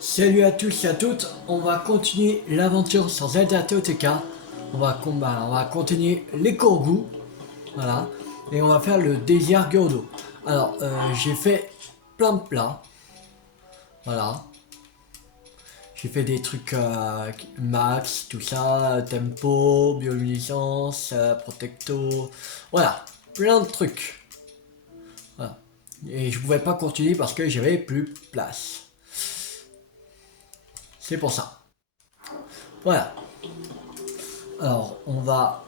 Salut à tous et à toutes, on va continuer l'aventure sur Zelda TOTK. On va continuer les Kourgous, voilà, et on va faire le désert Gerudo. Alors, j'ai fait plein de plats, voilà. J'ai fait des trucs max, tout ça, tempo, bioluminescence, protecto, voilà, plein de trucs. Voilà. Et je pouvais pas continuer parce que j'avais plus de place. C'est pour ça. Voilà. Alors, on va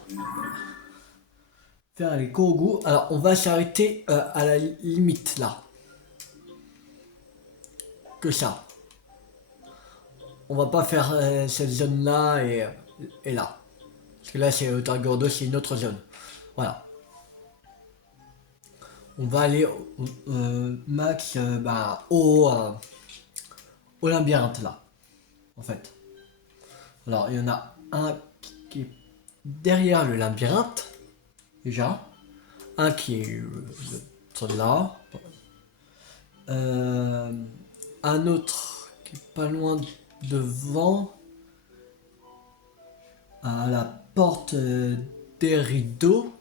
faire les Kourgous. Alors, on va s'arrêter à la limite là. Que ça. On va pas faire cette zone là et là. Parce que là, c'est Targordo, c'est une autre zone. Voilà. On va aller max au labyrinthe là. En fait. Alors, il y en a un qui est derrière le labyrinthe. Déjà. Un qui est là. Euh, un autre qui est pas loin devant, à la porte des rideaux,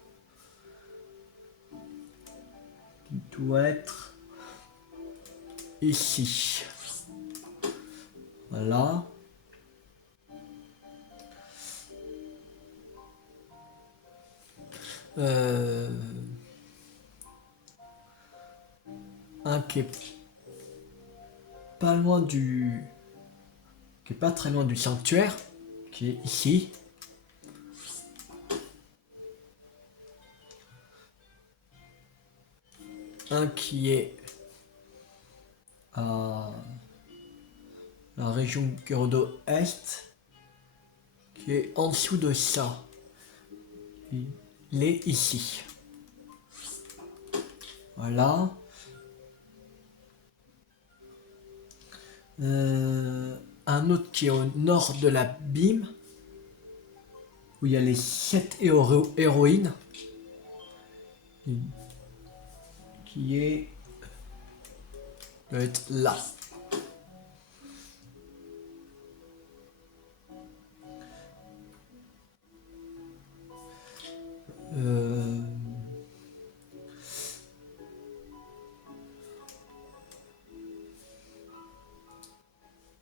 qui doit être ici. Voilà. Euh, un qui est pas loin du, qui est pas très loin du sanctuaire, qui est ici. Un qui est à la région Gerudo Est, qui est en dessous de ça. Il est ici. Voilà. Un autre qui est au nord de l'abîme, où il y a les 7 héroïnes, qui est doit être là. Euh,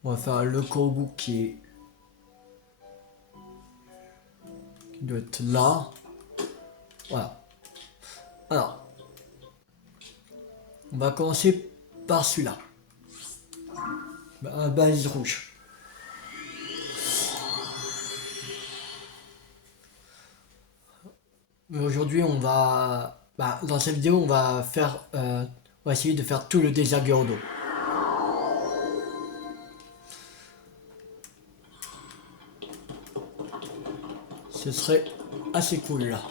on va faire le Kourgou qui doit être là. Voilà. Alors, on va commencer par celui-là. Un balise rouge. Mais aujourd'hui, on va... dans cette vidéo, on va faire... on va essayer de faire tout le désert Gerudo. Ce serait assez cool là.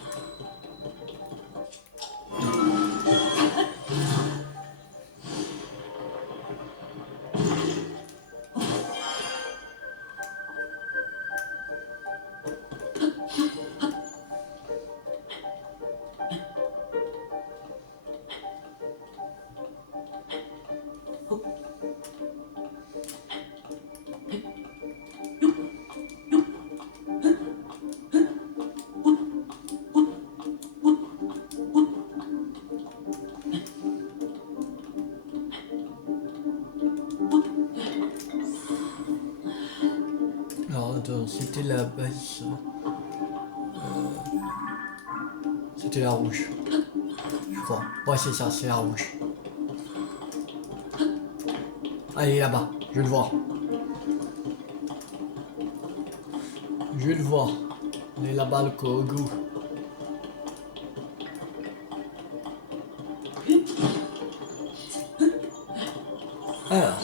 Alors, attends, c'était la base. C'était la rouge. Je crois. Ouais, c'est ça, c'est la rouge. Allez, là-bas, je le vois. Je le vois. Il est là-bas, le Kourgou. Alors.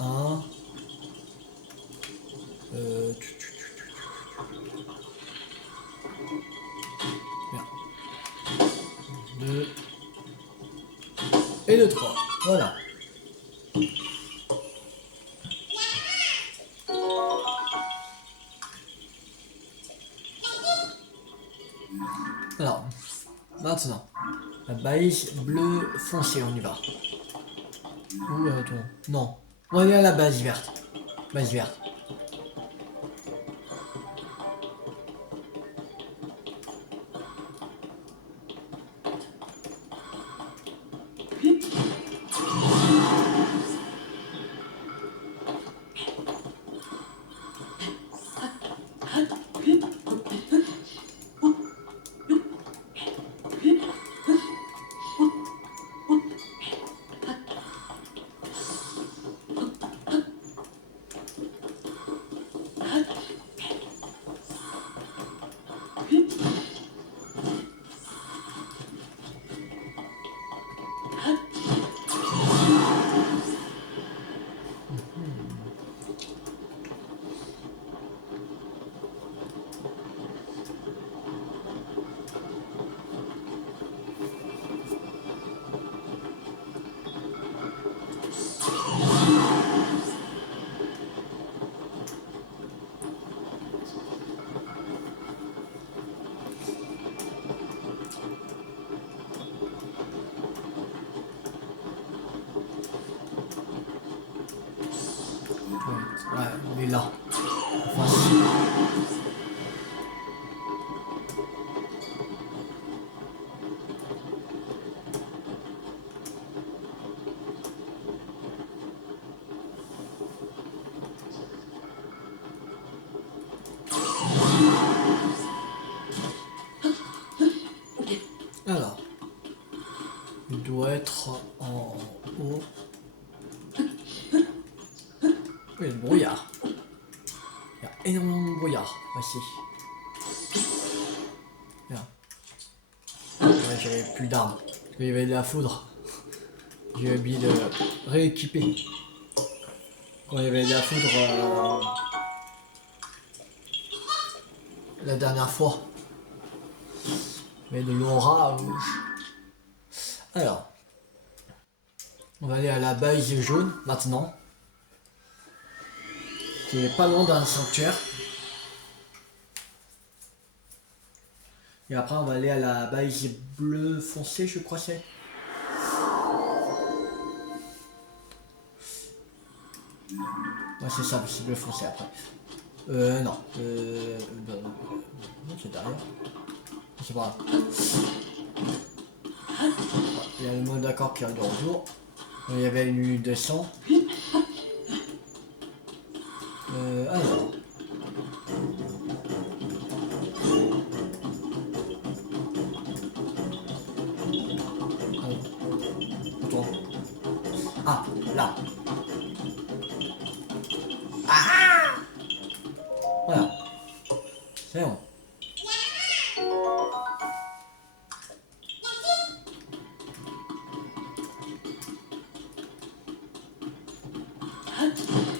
Un. Euh... Merde. Deux. Et le trois. Voilà. Alors. Maintenant. La base bleu foncé, on y va. Ouh, attends. Non. On va aller à la base verte. Base verte. Ouais, on est là. Enfin, alors, il doit être en haut. Oui, le brouillard. Il y a énormément de brouillard. Voici. Là. Ouais, j'avais plus d'armes. Parce qu'il y avait de la foudre. J'ai oublié de rééquiper. Quand il y avait de la foudre la dernière fois. Mais de l'orage. Alors. On va aller à la base jaune maintenant. Qui est pas loin d'un sanctuaire. Et après on va aller à la base bleu foncé, je crois c'est. Ouais c'est ça, c'est bleu foncé après. Non. Non c'est derrière. C'est pas grave. Il y a le mot d'accord qui est de retour. Il y avait une de sang. Alors. Ah, là. Ah, voilà. C'est bon.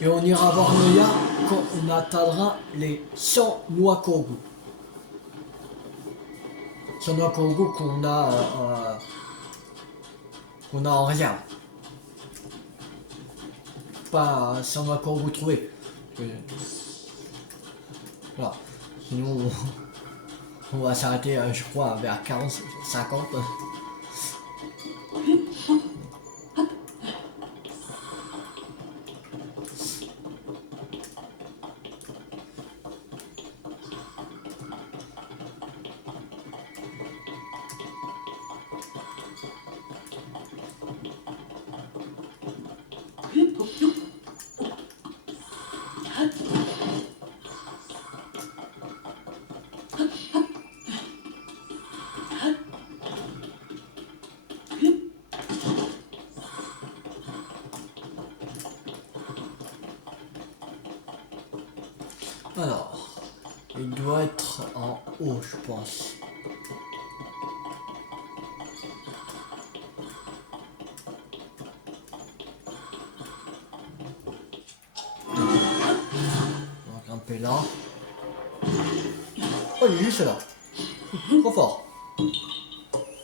Et on ira voir Noya quand on atteindra les 100 noix Kogu. 100 noix Kogu qu'on a en réserve. Pas 100 noix Kogu trouvés. Voilà. Sinon, on va s'arrêter, je crois, vers 40, 50. Alors, il doit être en haut, je pense. On va grimper là. Oh, lui, c'est là. Trop fort.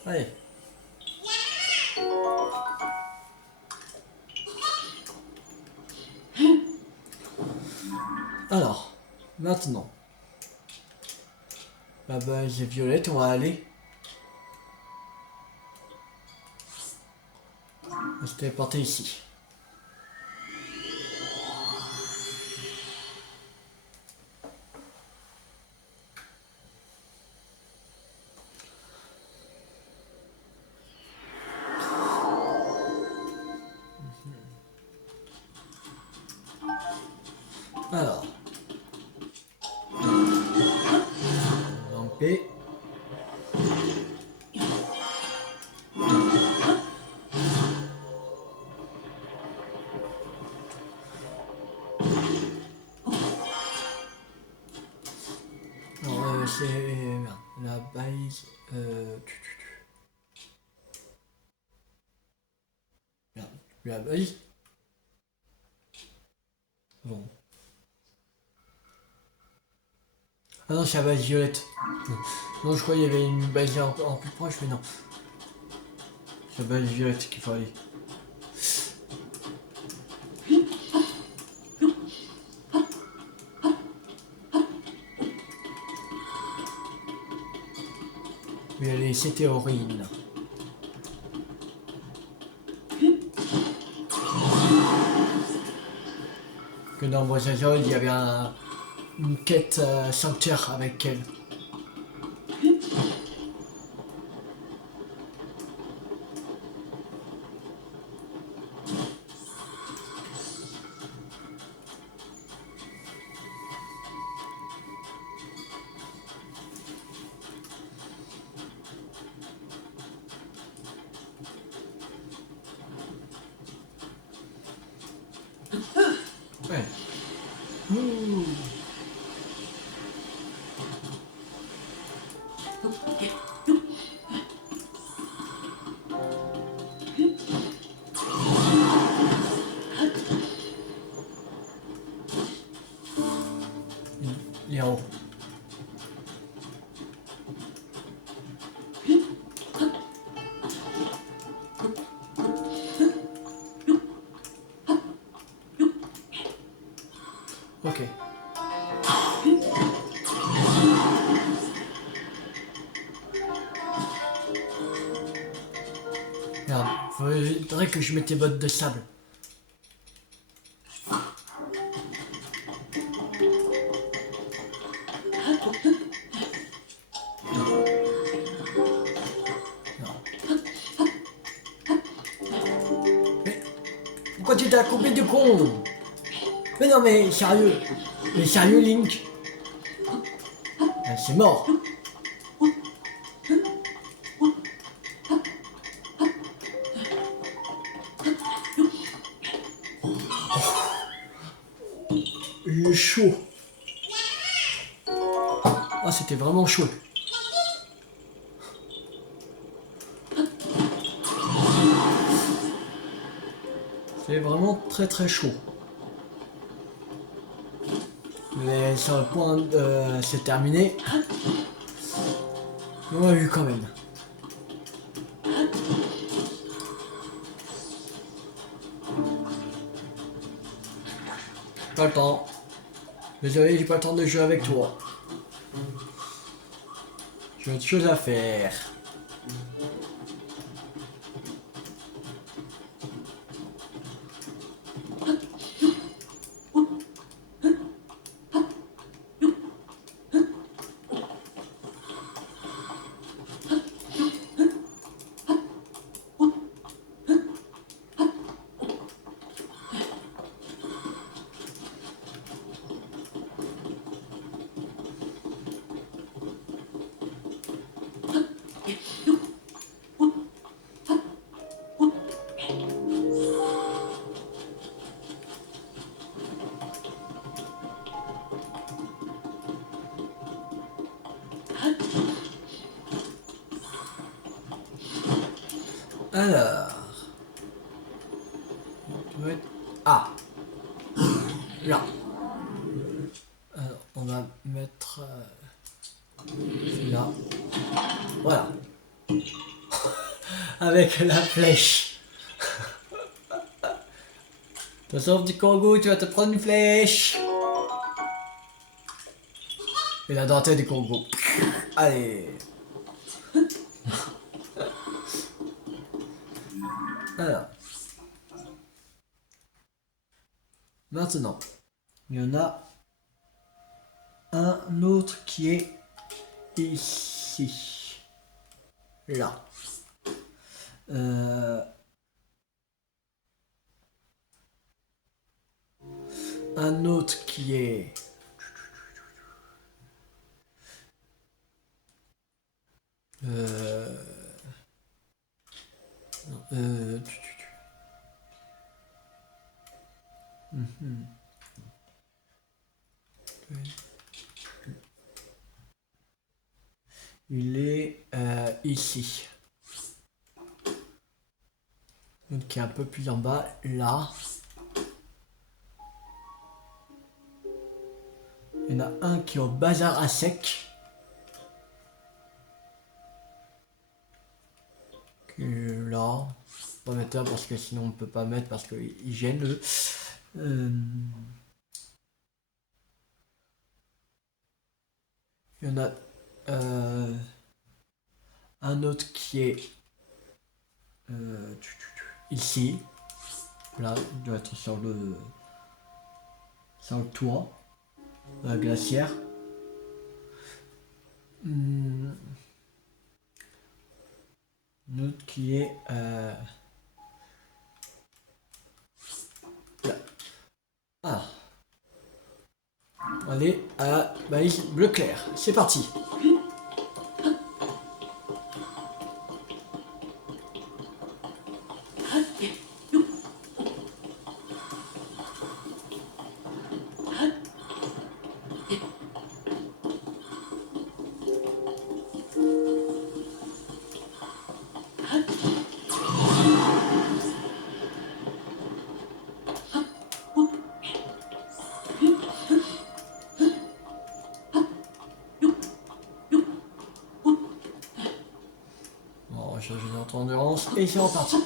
Allez. Alors, maintenant. La base est violette, on va aller. se téléporter ici. Alors. Lamper. C'est la base. La base. Bon. Ah non, c'est la base violette. Non, je crois qu'il y avait une base en plus proche, mais non. C'est la base violette qu'il faut aller. Mais allez, c'était horrible. Que dans Brotherhood, il y avait une quête sanctuaire avec elle. Ouais. Ouh. Il est en haut. Ok. Merde, faudrait que je mette les bottes de sable. Mais pourquoi tu t'es coupé du con? Mais non mais sérieux. Mais sérieux Link. Ah, c'est mort. Il est chaud. Ah, c'était vraiment chaud. C'est vraiment très chaud. Mais sur le point de se terminer. On a eu quand même. Pas le temps. Désolé, j'ai pas le temps de jouer avec toi. J'ai autre chose à faire. Alors. Ah. Là. Alors, on va mettre là. Voilà. Avec la flèche. Attention, petit Congo, tu vas te prendre une flèche. Et la dentelle du Congo. Allez. Alors. Maintenant, il y en a un autre qui est ici. Là. Un autre qui est... Il est ici. Donc qui est un peu plus en bas, là. Il y en a un qui est au bazar à sec. Qui est là. On va mettre là parce que sinon on peut pas mettre parce qu'ils gênent eux. Il y en a un autre qui est ici. Là, il doit être sur le toit de la glacière. Un autre qui est là. Ah. Allez, à la balise bleu clair. C'est parti. On va changer notre endurance et c'est reparti.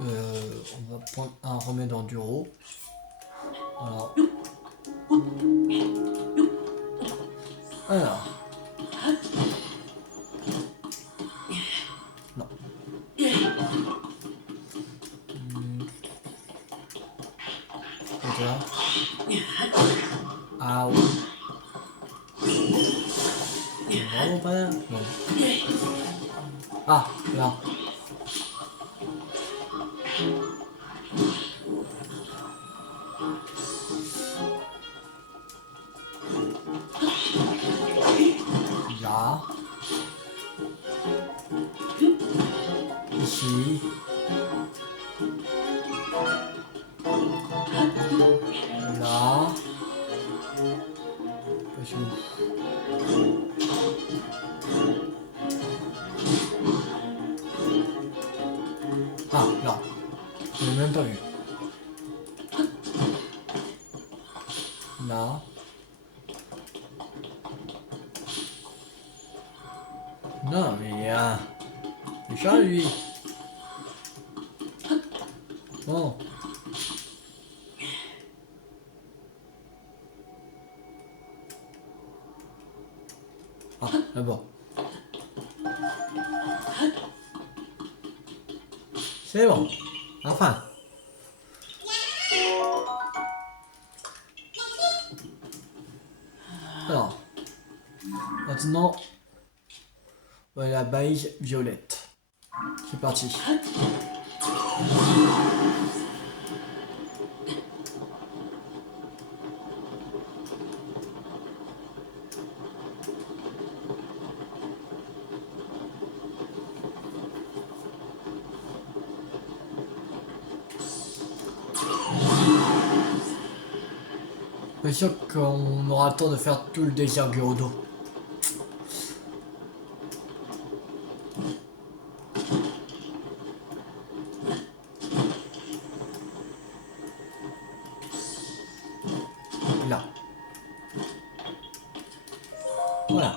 On va prendre un remède enduro. Voilà. Alors. Non. Et là. Ah oui. C'est vraiment pas là. Non. Ah, là. Là. Ici. Là. Ah, là. Je l'ai même pas vu. Là. Non, mais c'est Charles, lui. Bon. Ah, d'abord. C'est bon. Enfin. Alors. Maintenant, la balise violette. C'est parti. Je suis sûr qu'on aura le temps de faire tout le désert Gerudo. Là. Voilà.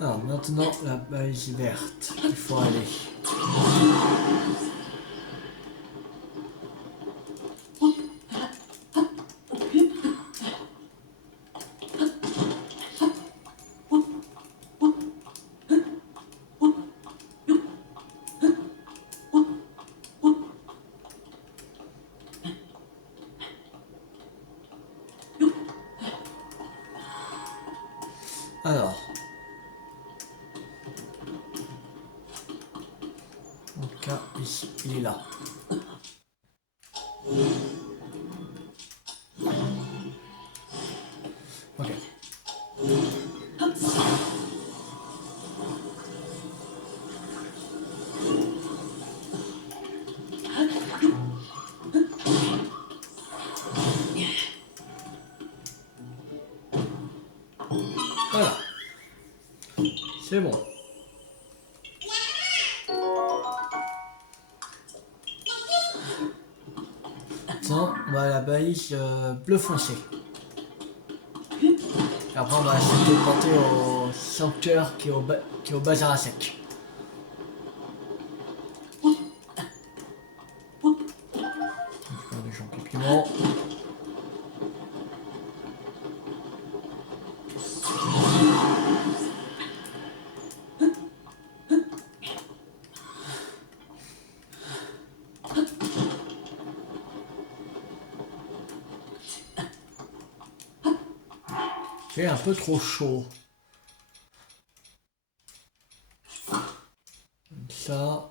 Alors maintenant la balise verte. Il faut aller. Alors. Donc là, ici, il est là. Ok. Voilà. C'est bon. Tiens, on va à la balise bleu foncé. Et après, on va essayer de porter au sanctuaire qui est au bazar à sec. Je perds des champignons. C'est un peu trop chaud. Comme ça.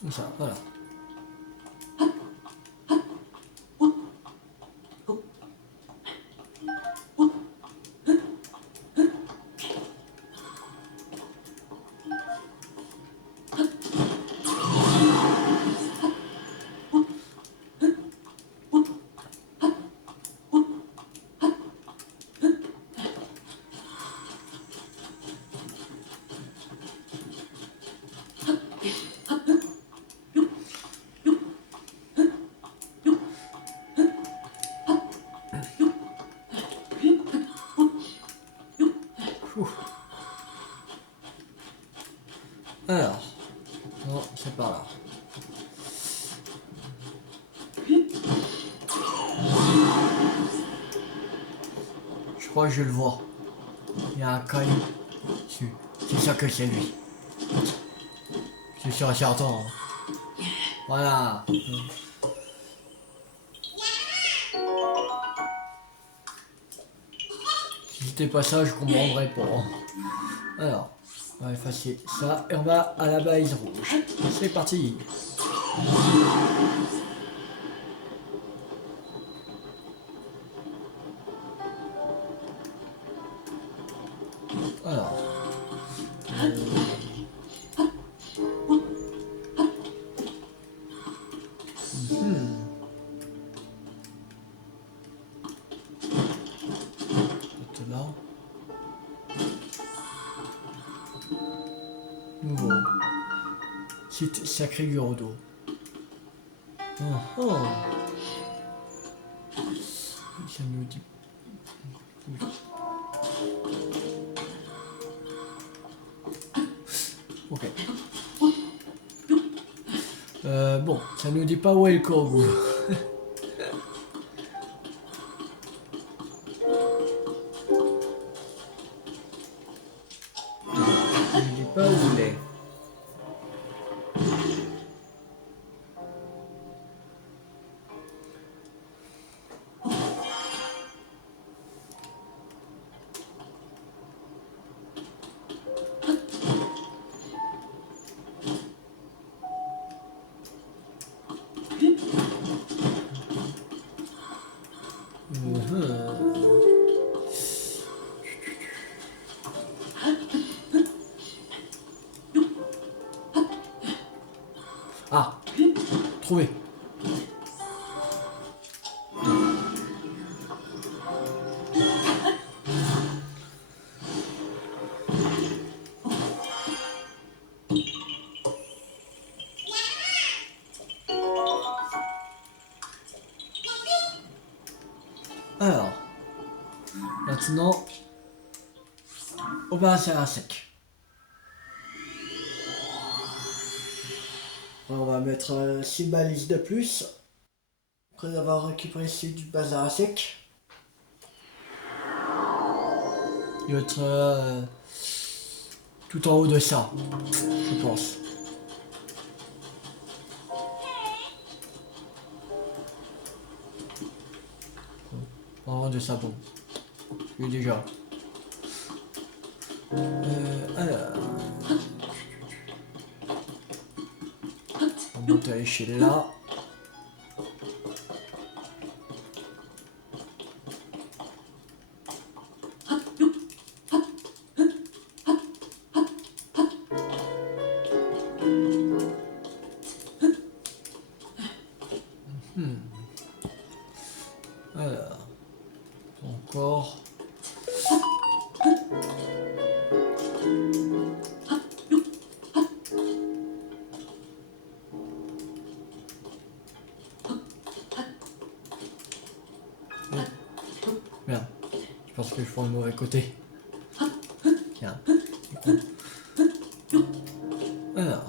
Comme ça, voilà. Alors, non, c'est par là. Je crois que je le vois. Il y a un caillou dessus. C'est sûr que c'est lui. C'est sûr et certain. Hein. Voilà. Si c'était pas ça, je comprendrais pas. Hein. Alors, on va effacer ça et on va à la balise rouge. C'est parti. Alors. Là. Nouveau. Site sacré Gyorodo. Oh, oh. Ça nous dit. Oui. Ok. Bon, ça nous dit pas où est le corbeau. Ça nous dit pas où il est. Ah, trouvé. Alors, maintenant, on va faire un sec. On va mettre 6 balises de plus. Après avoir récupéré celui du bazar à sec. Il va être tout en haut de ça, je pense. On va de ça bon. Oui déjà. Alors. On monte à l'échelle là. Alors. Encore. Merde. Je pense que je prends le mauvais côté. Tiens. Alors.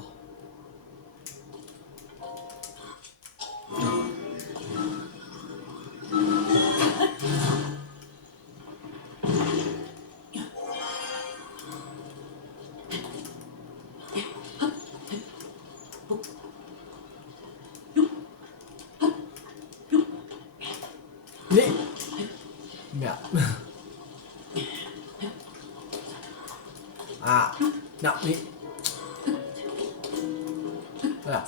Mais... Merde. Ah. Non, mais... Voilà.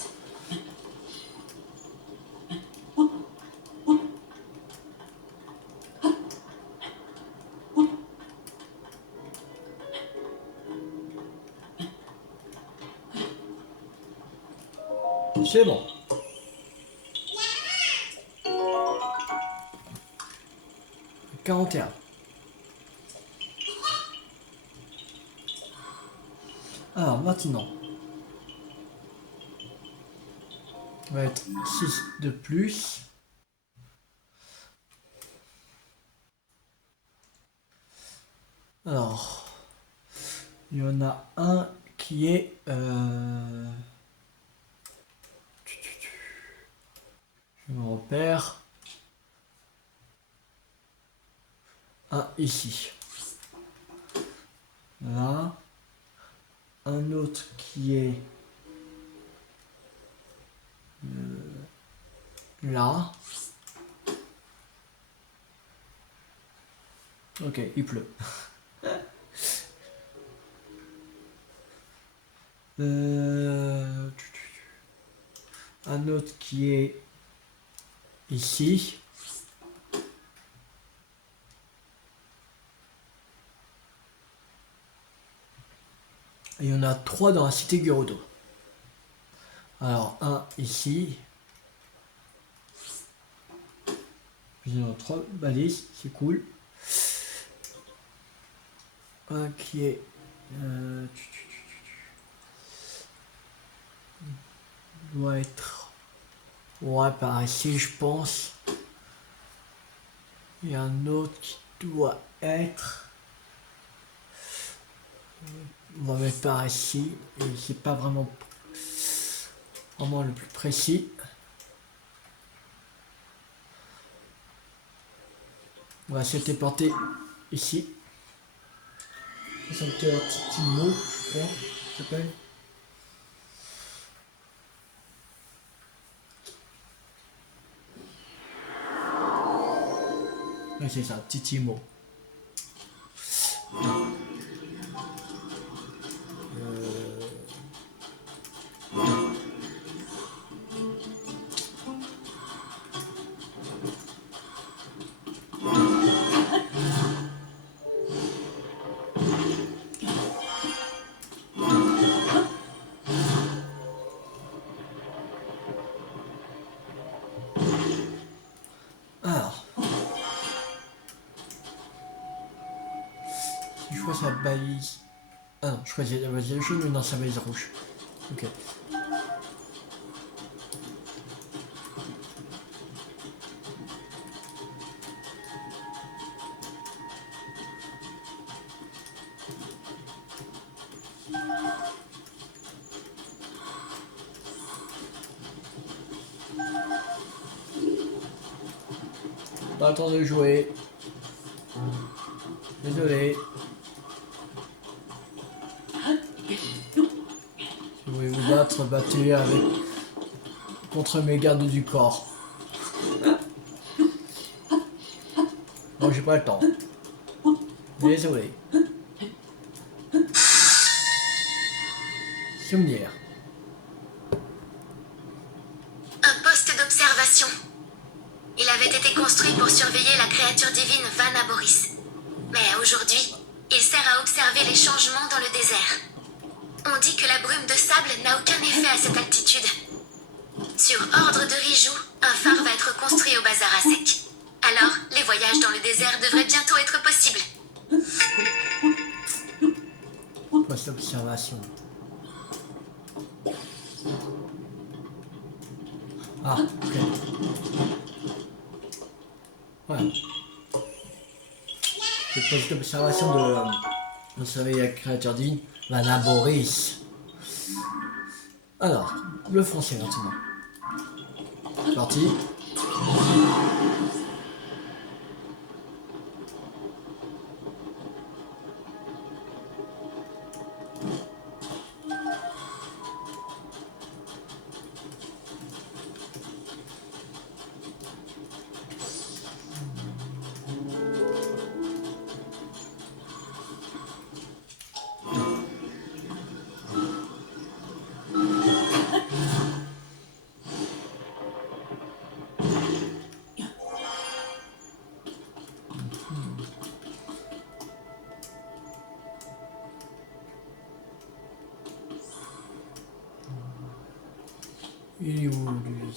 C'est bon. « 41. Alors maintenant, on va être 6 de plus. Alors, il y en a un qui est... Je me repère. Un ici. Là. Un autre qui est là. Ok, il pleut. Un autre qui est ici. Et il y en a 3 dans la cité Gerudo. Alors, un ici. Il y en a 3 balises, c'est cool. Un qui est... doit être... Ouais, par ici, je pense. Il y a un autre qui doit être... On va mettre par ici. Et c'est pas vraiment le plus précis. On va se téléporter ici. C'est un petit mot, je crois, ça s'appelle. Oui, c'est ça, petit mot. Alors, si je choisis la balise... Ah non, je choisis la balise jaune, mais non, c'est la balise rouge. Ok. Pas le temps de jouer. Désolé. Si vous voulez vous battre, battez avec contre mes gardes du corps. Non, j'ai pas le temps. Désolé. Souvenir. Un poste d'observation. Il avait été construit pour surveiller la créature divine Vanaboris. Mais aujourd'hui, il sert à observer les changements dans le désert. On dit que la brume de sable n'a aucun effet à cette altitude. Sur ordre de Rijou, un phare va être construit au bazar à sec. Alors, les voyages dans le désert devraient bientôt être possibles. Poste d'observation. Ah, ok. Voilà. Le poste d'observation de surveiller la créature divine, Vanaboris. Alors, le français maintenant. C'est parti. Il est où lui?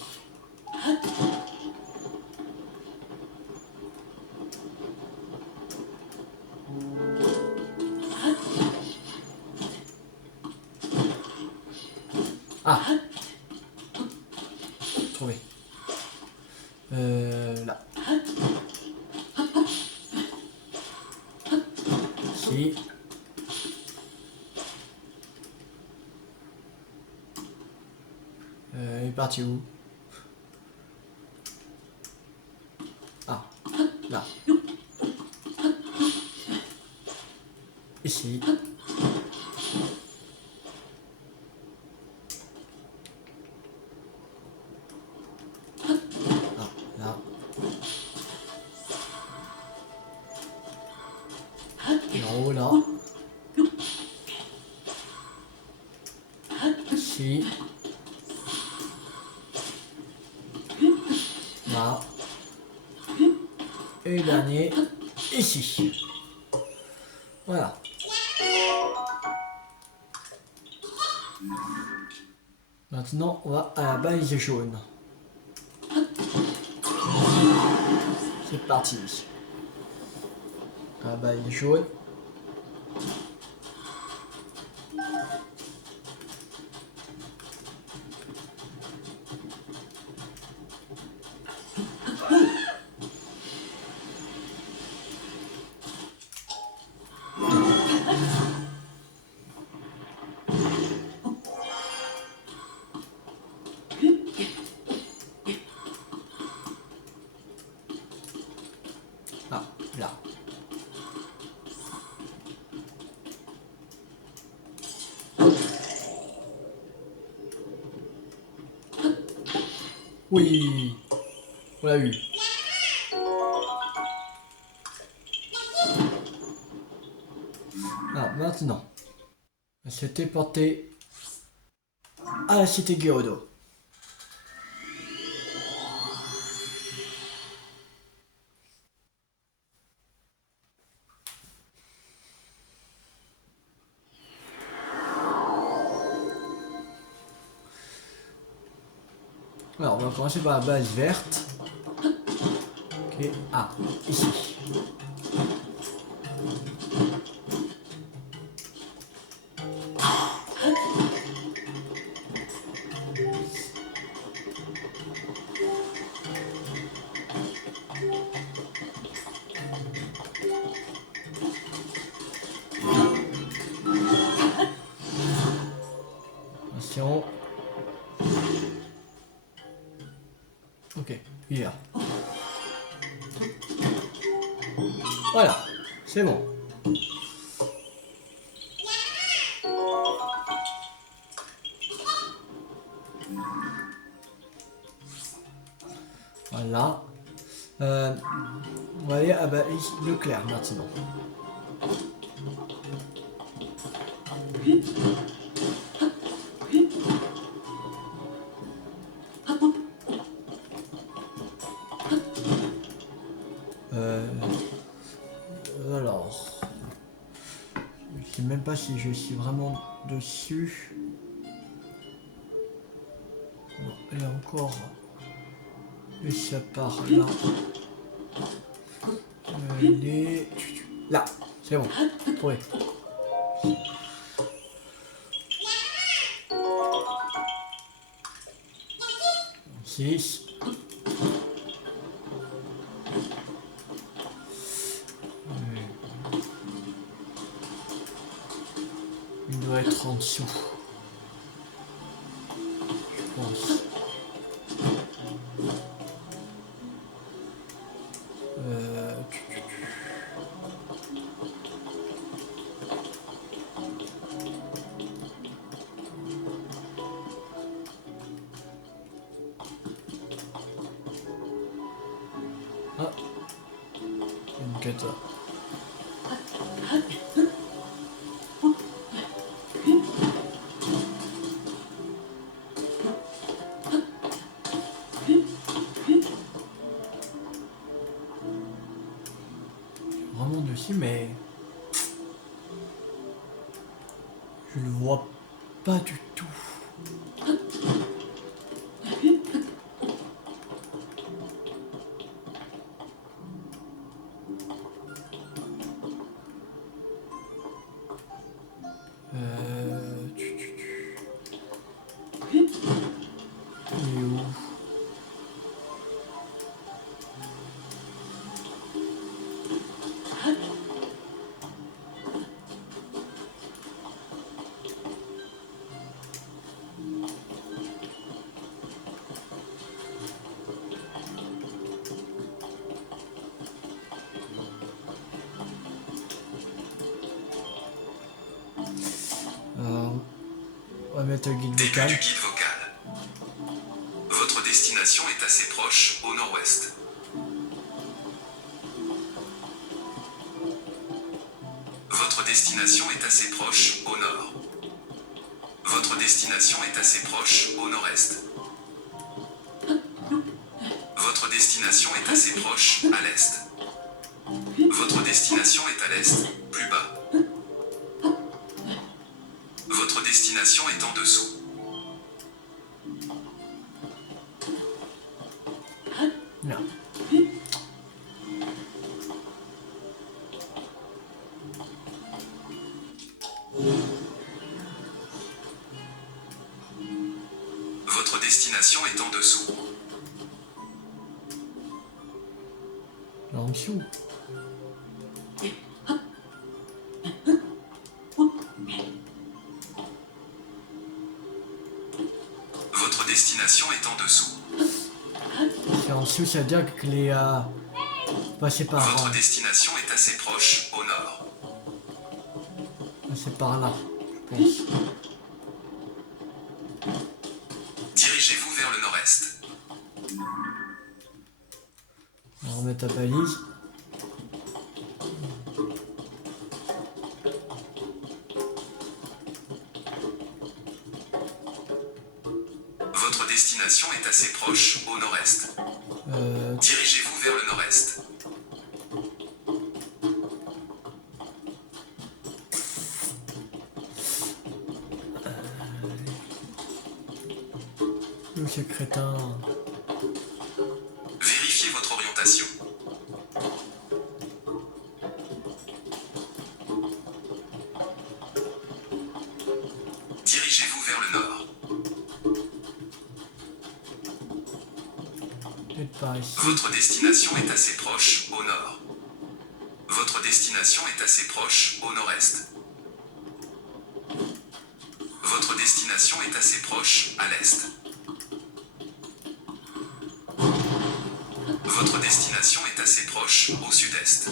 Ah, trouvé. Là. Si. Il est parti où? Ah, là. Ici. Ah, là. Et en haut, là. Ici. Là. Et le dernier, ici. Voilà. Maintenant, on va à la balise jaune. C'est parti. À la balise jaune. Ah, là. Oui, on l'a eu. Alors maintenant, on s'est téléporté à la cité Geodo. Alors on va commencer par la base verte. Ok, ah, ici. Attention. Ok, il est là. Voilà, c'est bon. Voilà. On va aller à Balice Leclerc maintenant. Alors, je sais même pas si je suis vraiment dessus. Non, et encore, et ça part là. Les... Là, c'est bon, trouvé. 6. Il doit être en dessous. Je pense. Ah, une cata. Vraiment dessus, mais je le vois pas du tout. Il est où? On va mettre le guide Début vocal. du guide vocal. Votre destination est assez proche, au nord-ouest. Votre destination est assez proche, au nord. Votre destination est assez proche, au nord-est. Votre destination est assez proche, à l'est. Votre destination est à l'est, plus bas. Votre destination est en dessous. Non. Votre destination est en dessous. Là en dessous. Votre destination est en dessous. C'est en dessous, ça veut dire que les passer par Votre destination est assez proche, au nord. passer par là, je pense. Dirigez-vous vers le nord-est. On va remettre la balise. Votre destination est assez proche, au nord-est. Dirigez-vous vers le nord-est. Où ce crétin? Vérifiez votre orientation. Dirigez-vous vers le nord. Peut-être par ici. Votre destination est assez proche, au nord. Votre destination est assez proche, au nord-est. Votre destination est assez proche, à l'est. Votre destination est assez proche, au sud-est.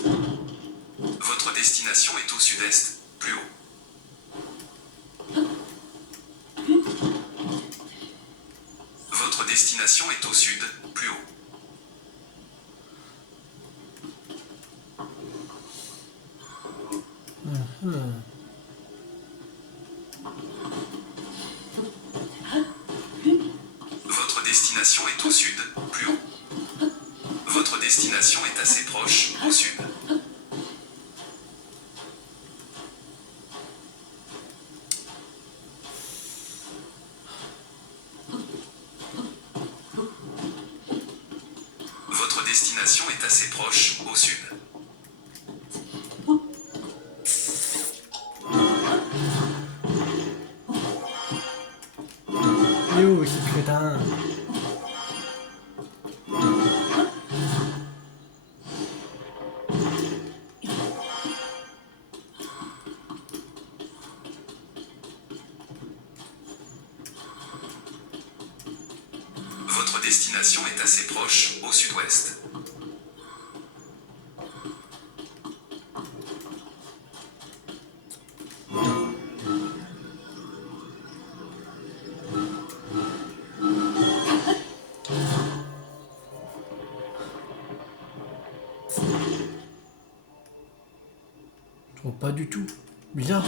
Votre destination est au sud-est, plus haut. Votre destination est au sud, plus haut. destination est au sud, plus haut. Votre destination est assez proche, au sud. Votre destination est assez proche, au sud. Il est où ce crétin? Votre destination est assez proche, au sud-ouest. Je trouve pas du tout. Bizarre.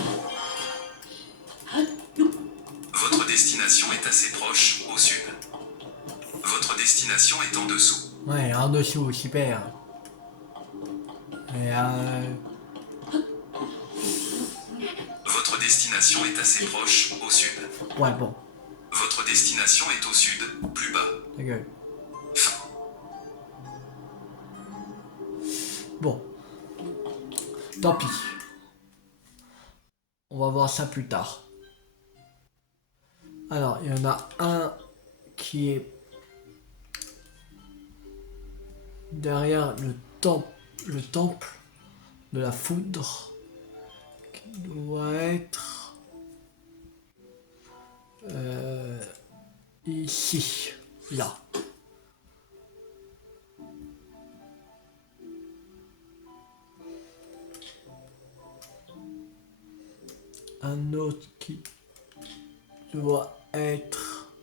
Votre destination est assez proche, au sud. Votre destination est en dessous. Ouais, en dessous, super. Et Votre destination est assez proche, au sud. ouais, bon, Votre destination est au sud, plus bas. ta gueule. Fin. Bon. Tant pis. On va voir ça plus tard. Alors, il y en a un qui est derrière le temple de la foudre, qui doit être ici, là. Un autre qui doit être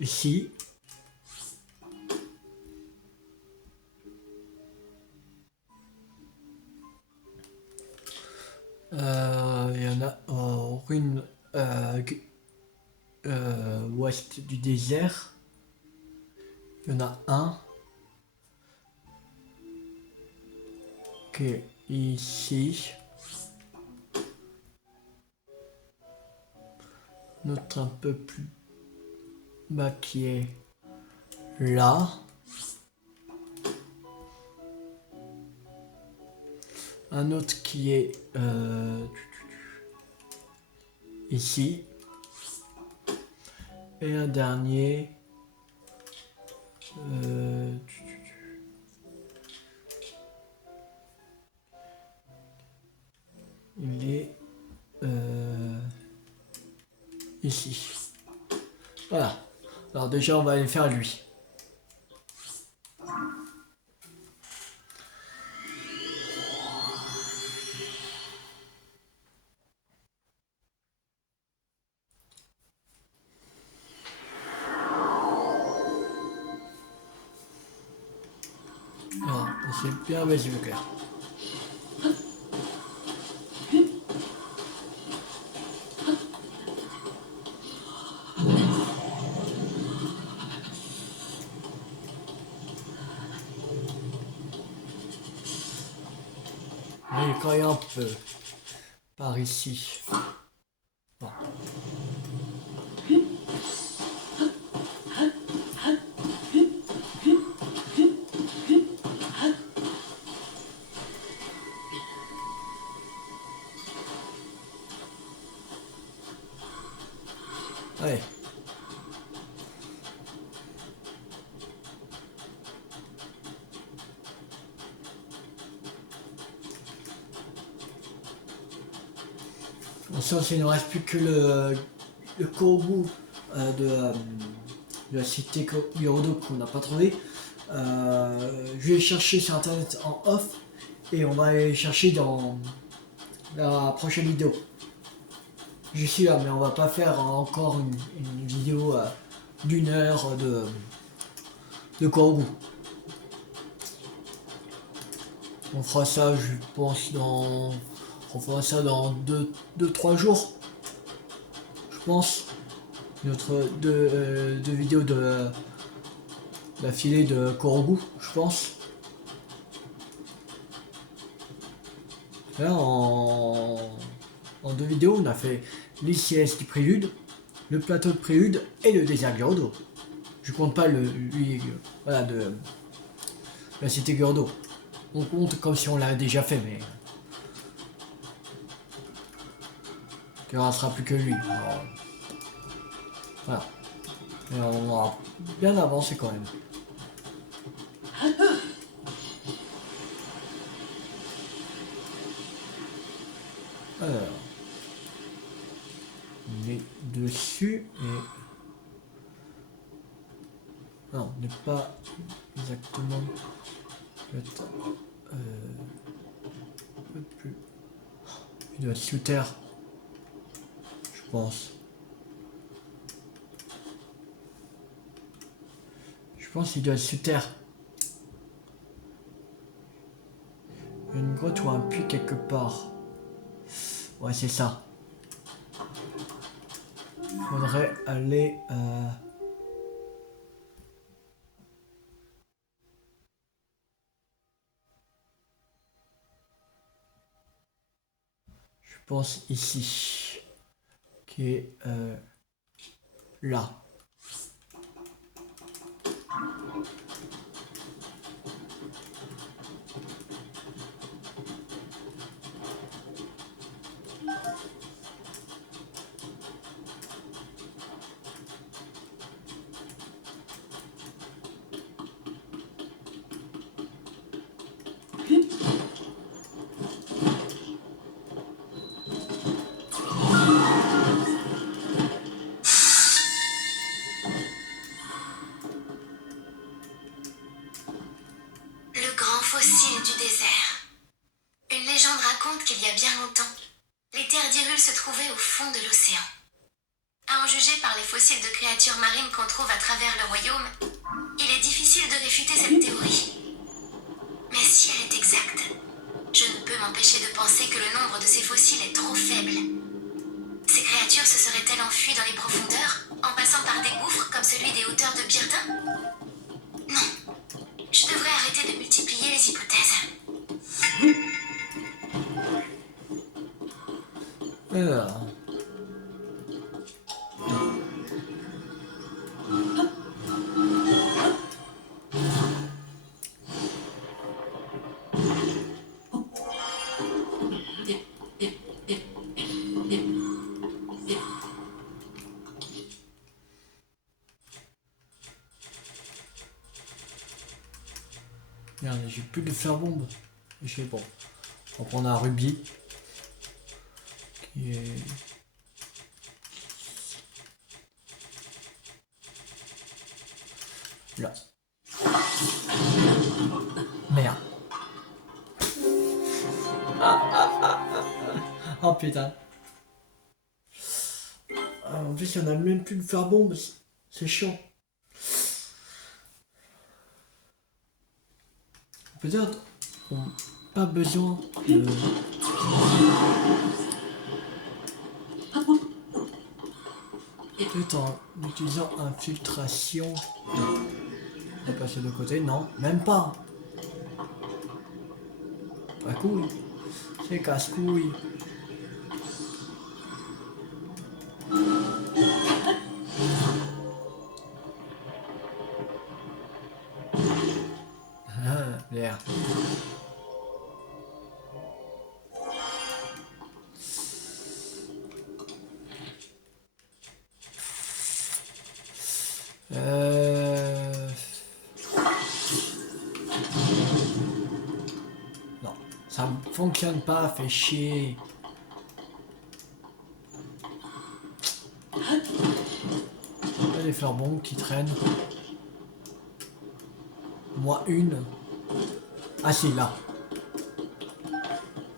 ici. Il y en a en ruine ouest du désert. Il y en a un qui est ici. Notre un peu plus bas qui est là. Un autre qui est ici. Et un dernier il est ici. Voilà. Alors déjà on va aller faire lui. Alors, c'est bien vas-y le cœur. Oui, quand il y a un peu par ici. Bon. Allez. Attention, il ne reste plus que le Kobu de la cité Yorodo qu'on n'a pas trouvé. Je vais chercher sur internet en off et on va aller chercher dans la prochaine vidéo. Je suis là, mais on va pas faire encore une vidéo d'une heure de Corgu. On fera ça, je pense, on fera ça dans 2-3 jours. Je pense. Deux vidéos d'affilée de Corgu, je pense. Là, en 2 vidéos, on a fait l'ICS du prélude, le plateau de prélude et le désert Gerudo. Je compte pas voilà, de la cité Gerudo. On compte comme si on l'a déjà fait, mais il ne restera plus que lui. Alors, voilà. Et on aura bien avancé quand même. Alors, on est dessus et... Non, on n'est pas exactement... Attends, un peu plus... Il doit être sous terre, je pense. Je pense qu'il doit être sous terre. Une grotte ou un puits quelque part. Ouais, c'est ça. Faudrait aller... Je pense ici. Qui est là. Le grand fossile du désert. Une légende raconte qu'il y a bien longtemps, les terres d'Hyrule se trouvaient au fond de l'océan. À en juger par les fossiles de créatures marines qu'on trouve à travers le royaume, il est difficile de réfuter cette théorie. Mais si elle est exacte, je ne peux m'empêcher de penser que le nombre de ces fossiles est trop faible. Ces créatures se seraient-elles enfuies dans les profondeurs, en passant par des gouffres comme celui des hauteurs de Byrden? Non. Je devrais arrêter de multiplier les hypothèses. Alors. Merde, j'ai plus de faire bombe. Je sais bon. On va prendre un rubis. Qui est... là. Merde. Oh putain. En plus, il n'y en a même plus de faire bombe. C'est chiant. Peut-être on n'a pas besoin de... Peut-être en utilisant infiltration. On va passer de côté, non, même pas. Pas cool. C'est casse-couille. Ah, merde. Non, ça ne fonctionne pas, fait chier. Il y a des fleurs bombes qui traînent. moins une. Ah si, là.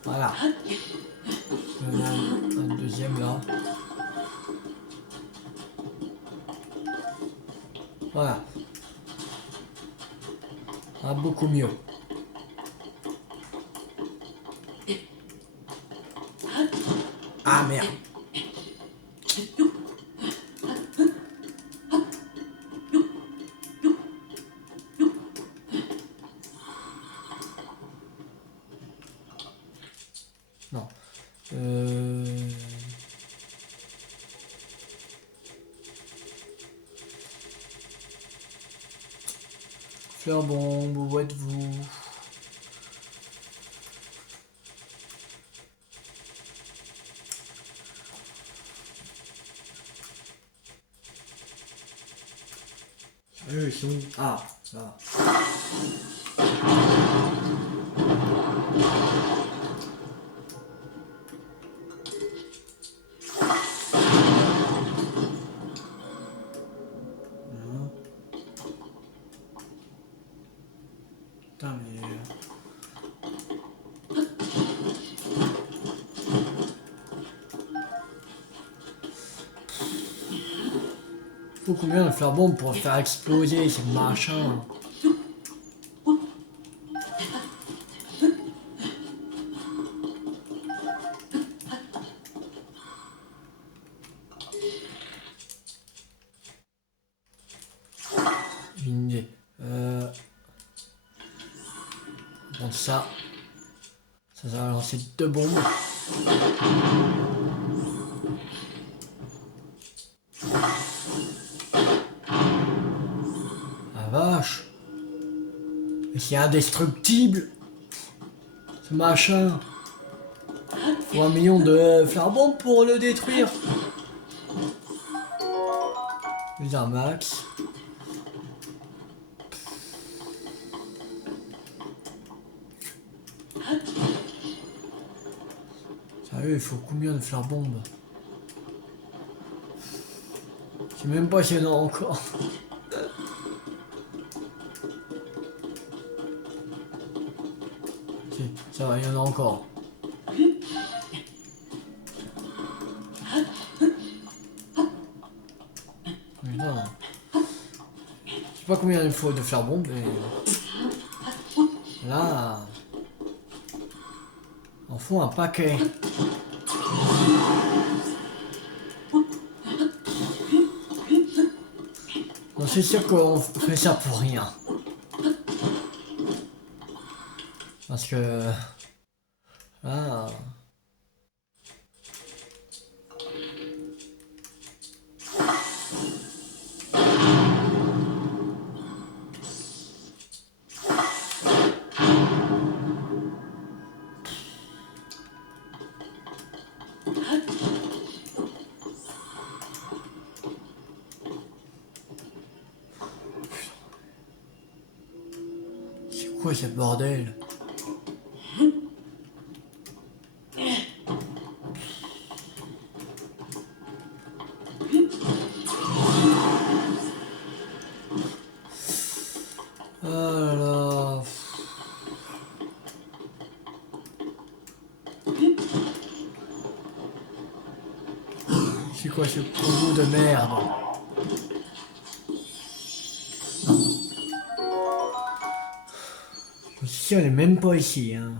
Voilà. Il y en a un deuxième là. Voilà. Ah, beaucoup mieux. Ah merde. Non. Fleur bombe, où êtes-vous? Ils sont où? Ah, ça. Non. Putain, mais... Faut combien de fleurs bombes pour faire exploser ces machins? Une idée. Bon, ça va lancer 2 bombes. La vache. Mais c'est indestructible. Ce machin. Faut 1 million de fleurs bombes pour le détruire. Plus un max. Sérieux, il faut combien de fleurs bombes? Je sais même pas s'il y en a encore. Si, ça va, il y en a encore. Putain. Je sais pas combien il faut de fleurs bombes, mais... Là... En font un paquet. Non, c'est sûr qu'on fait ça pour rien. Parce que... Là... C'est quoi ce bordel? Oh là là. C'est quoi ce combo de merde? Ici, on est même pas ici, hein.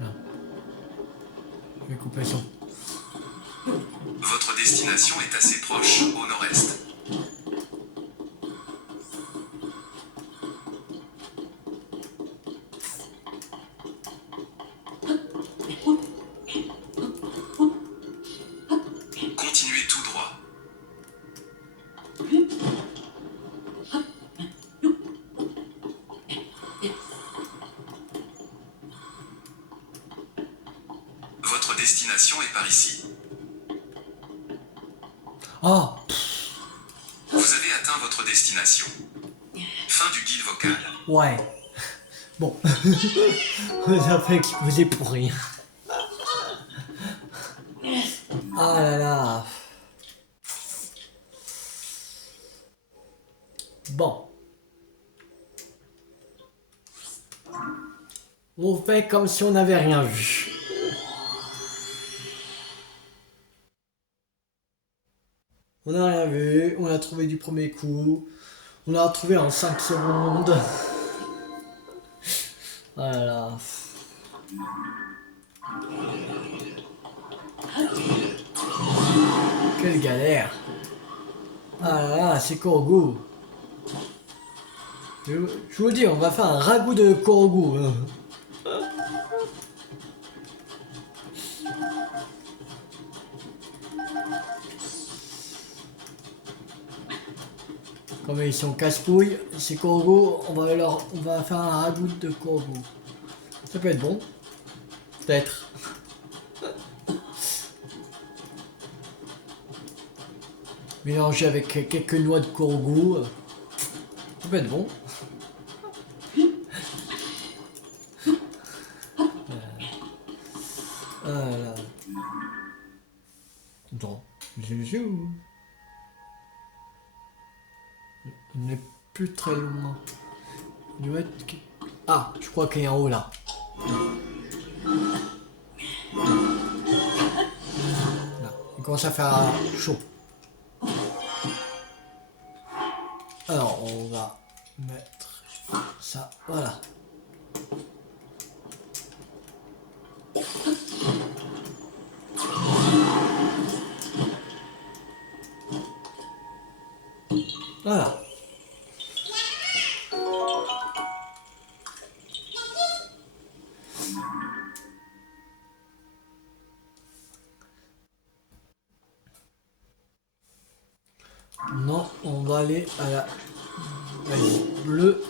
Non. Je vais couper son. Votre destination est assez proche, au nord-est. Continuez tout droit. Votre destination est par ici. Oh! Vous avez atteint votre destination. Fin du guide vocal. Ouais. Bon. On a fait exploser pour rien. Ah là là. Bon. On fait comme si on n'avait rien vu. On n'a rien vu, on a trouvé du premier coup. On a trouvé en 5 secondes. Voilà. Quelle galère. Ah là là, c'est Korogu. Je vous dis, on va faire un ragoût de Korogu. Comme ils sont casse-couilles, c'est Korogu, on va faire un ragoût de Korogu. Ça peut être bon. Peut-être. Mélangé avec quelques noix de Korogu. Ça peut être bon. Voilà. Attends. On n'est plus très loin. Il doit être... Ah, je crois qu'il est en haut là. Là. Il commence à faire chaud. Alors, on va mettre ça. Voilà. Voilà. Non, on va aller à la base bleue.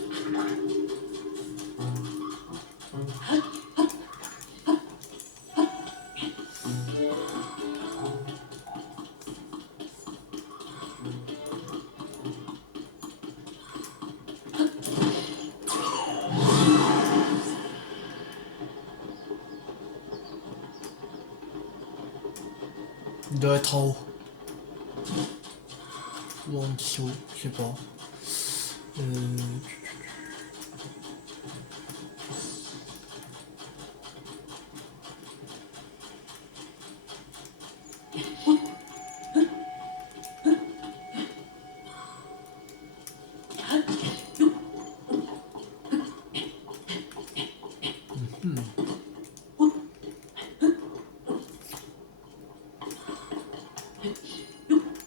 Il doit être en haut. Ou en dessous, je sais pas.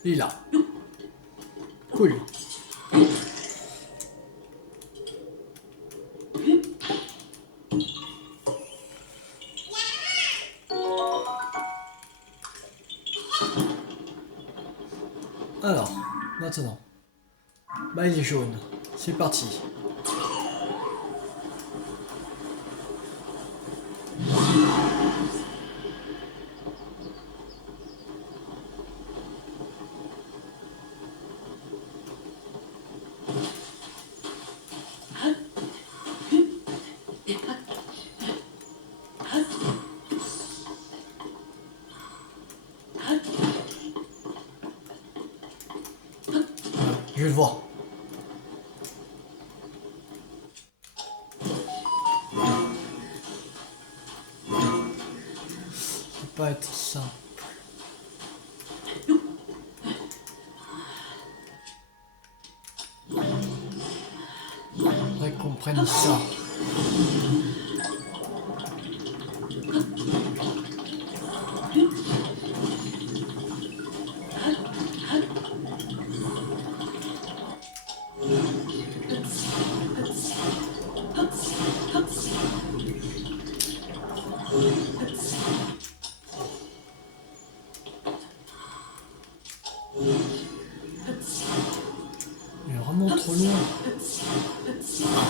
Il est là. Cool. Alors, maintenant. Bah il est jaune. C'est parti. Je le vois. Ça peut pas être simple. Faudrait qu'on prenne ça. Il est vraiment trop loin.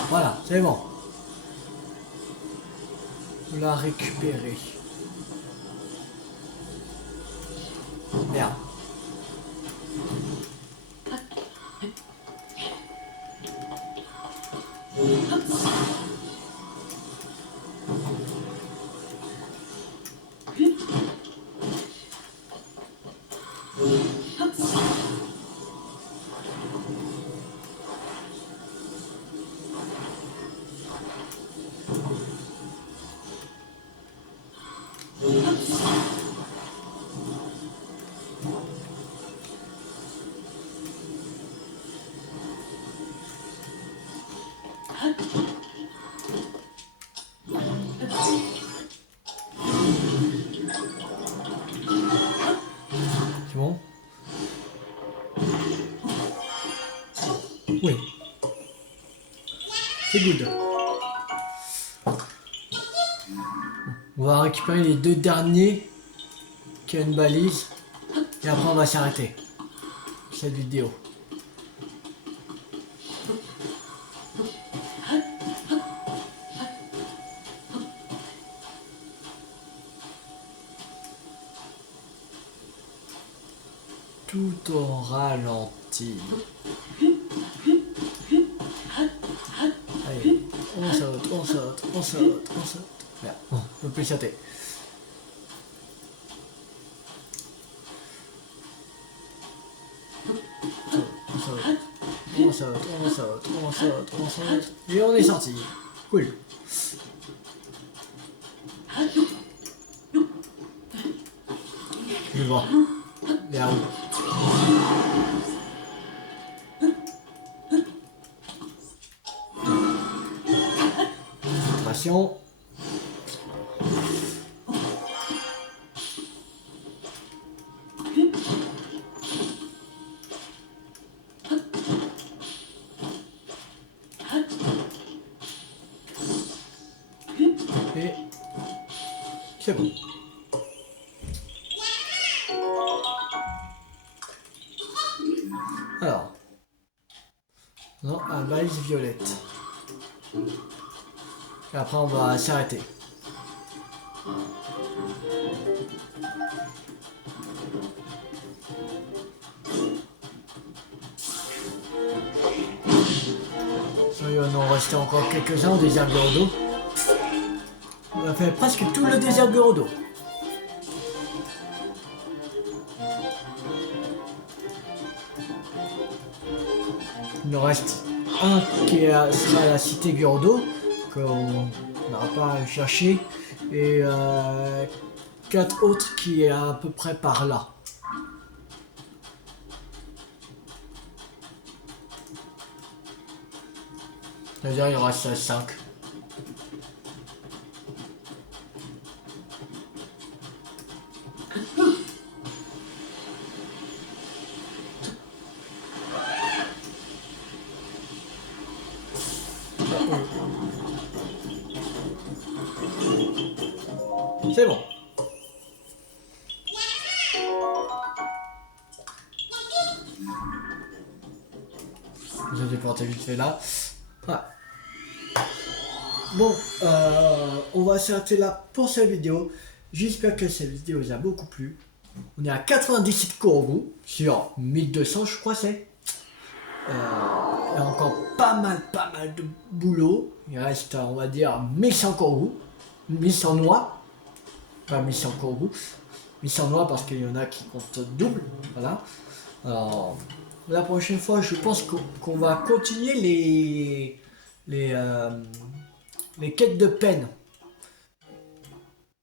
Voilà, c'est bon. On l'a récupéré. Merde. C'est bon? Oui. C'est good. On va récupérer les deux derniers qui ont une balise. Et après on va s'arrêter. Cette vidéo. Tout au ralenti. Allez, on saute, on saute, on saute, on saute. Voilà, on peut plus sauter. On saute, on saute, on saute, on saute, on saute. Et on est sorti. Cool. Je vais voir. Là où. Concentration. Et c'est bon. Alors, non, un balise violette. Et après, on va s'arrêter. Il va en rester encore quelques-uns au désert Gordo. On a fait presque tout le désert Gordo. Il nous reste un qui sera à la cité Gordo, qu'on n'aura pas à chercher, et 4 autres qui est à peu près par là. C'est-à-dire il reste 5. C'est bon. Je vais déporter vite fait là. Voilà. Bon, on va s'arrêter là pour cette vidéo. J'espère que cette vidéo vous a beaucoup plu. On est à 97 Kourou sur 1200 je crois c'est. Il y a encore pas mal de boulot. Il reste on va dire 1100 Kourou. 1100 noix. Pas 1100 Kourou. 1100 noix parce qu'il y en a qui comptent double. Voilà. Alors, la prochaine fois je pense qu'on va continuer les quêtes de peine.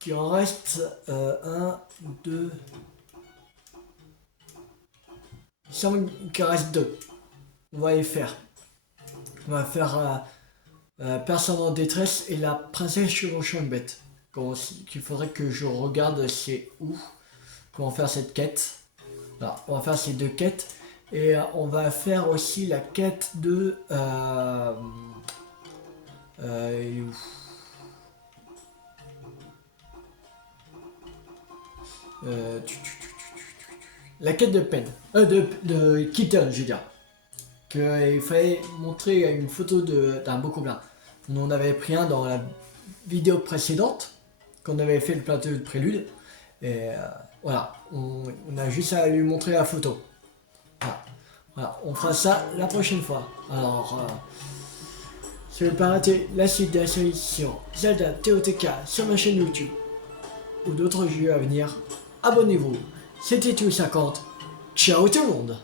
Il en reste 1, 2. Il semble qu'il reste 2. On va les faire. On va faire Personne en détresse et la princesse chevauchant une bête. Qu'il faudrait que je regarde c'est où. Comment faire cette quête. Voilà, on va faire ces 2 quêtes. Et on va faire aussi la quête de... la quête de peine. De Kitten, je veux dire. Il fallait montrer une photo d'un beau gobelin. On en avait pris un dans la vidéo précédente. Quand on avait fait le plateau de prélude. Et voilà. On a juste à lui montrer la photo. Voilà, on fera ça la prochaine fois. Alors, si vous n'avez pas raté la suite de la série sur Zelda TOTK sur ma chaîne YouTube ou d'autres jeux à venir, abonnez-vous. C'était tout 50. Ciao tout le monde.